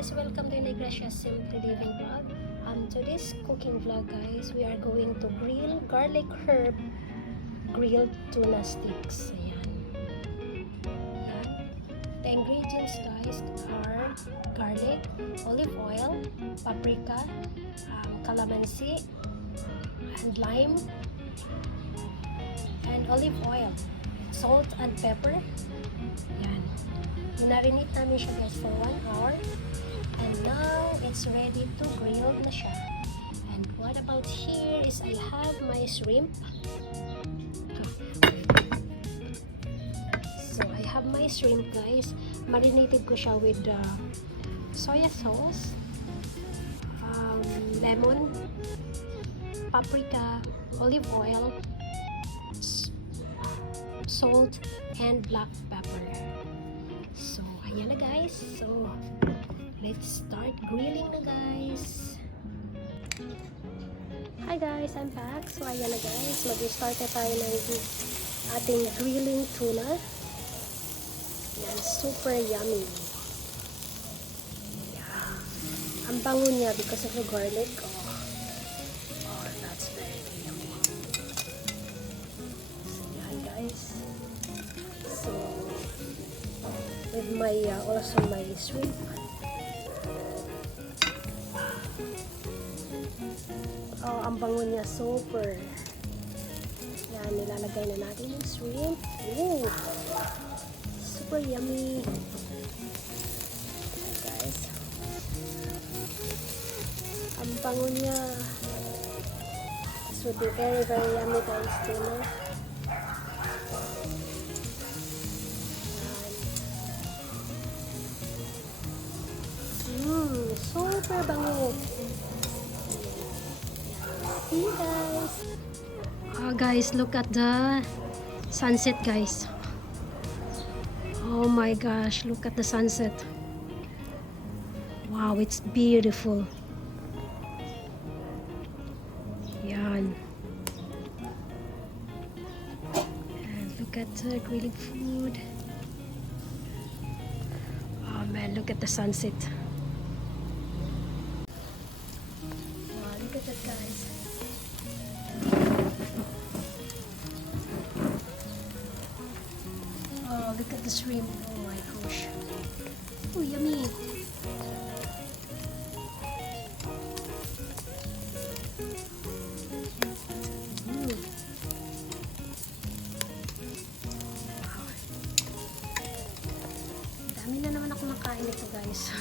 guys, welcome to Gracia's Simply Living vlog. Today's cooking vlog guys, we are going to grill garlic herb grilled tuna sticks. Ayan. The ingredients guys are garlic, olive oil, paprika, calamansi, and lime, and olive oil, salt and pepper. Ayan. Minarinate namin siya guys for 1 hour. And now, it's ready to grill na siya. And what about here is I have my shrimp. So, I have my shrimp guys. Marinated ko siya with soya sauce, lemon, paprika, olive oil, salt, and black pepper. So, ayan na guys. So, let's start grilling na guys. Hi guys, I'm back. So, ayan na guys. Mag-start na tayo ng ating grilling tuna. Yan, super yummy. Yeah. Ang bango niya because of the garlic. Oh, that's very yummy. So, yan guys. So, with my also my shrimp. Oh, ang bango niya super. Yan, nilalagay na natin yung shrimp. Ooh, super yummy. Ayan, guys. Ang bango niya. This would be very, very yummy guys, tuna. Super bango. See guys. Guys, look at the sunset guys. Oh my gosh, look at the sunset. Wow, it's beautiful. Yan. And look at the grilling food. Oh man, look at the sunset. Look at that guys. Oh, look at the shrimp. Oh my gosh. Oh, yummy. Wow. Dami na naman ako makain ito guys.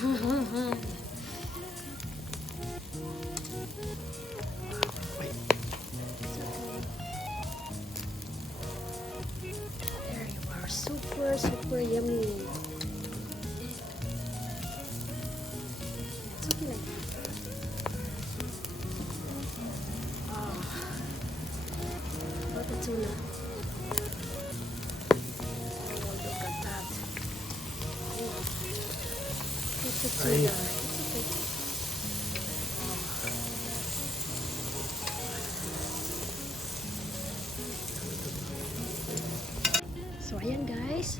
Super yummy. It's okay like about the tuna. Oh, look at that. It's a tuna. It's okay. So, ayan guys.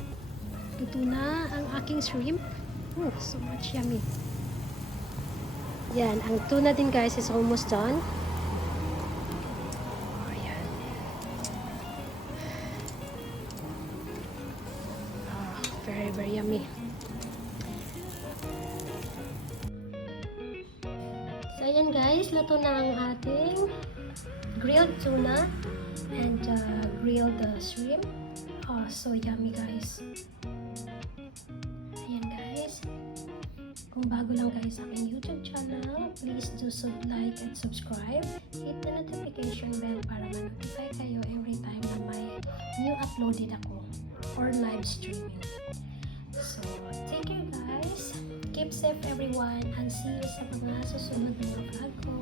Luto na ang aking shrimp. Oh, so much yummy. Yan, ang tuna din guys is almost done. Oh, yan. Oh, very, very yummy. So, ayan guys. Luto na ang ating grilled tuna and grilled shrimp. Oh, so yummy guys. Ayan guys. Kung bago lang kayo sa aking YouTube channel, please do like and subscribe. Hit the notification bell para ma-notify kayo every time na may new uploaded ako or live streaming. So, take care guys. Keep safe everyone and see you sa mga susunod na vlog ko.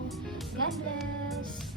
God bless!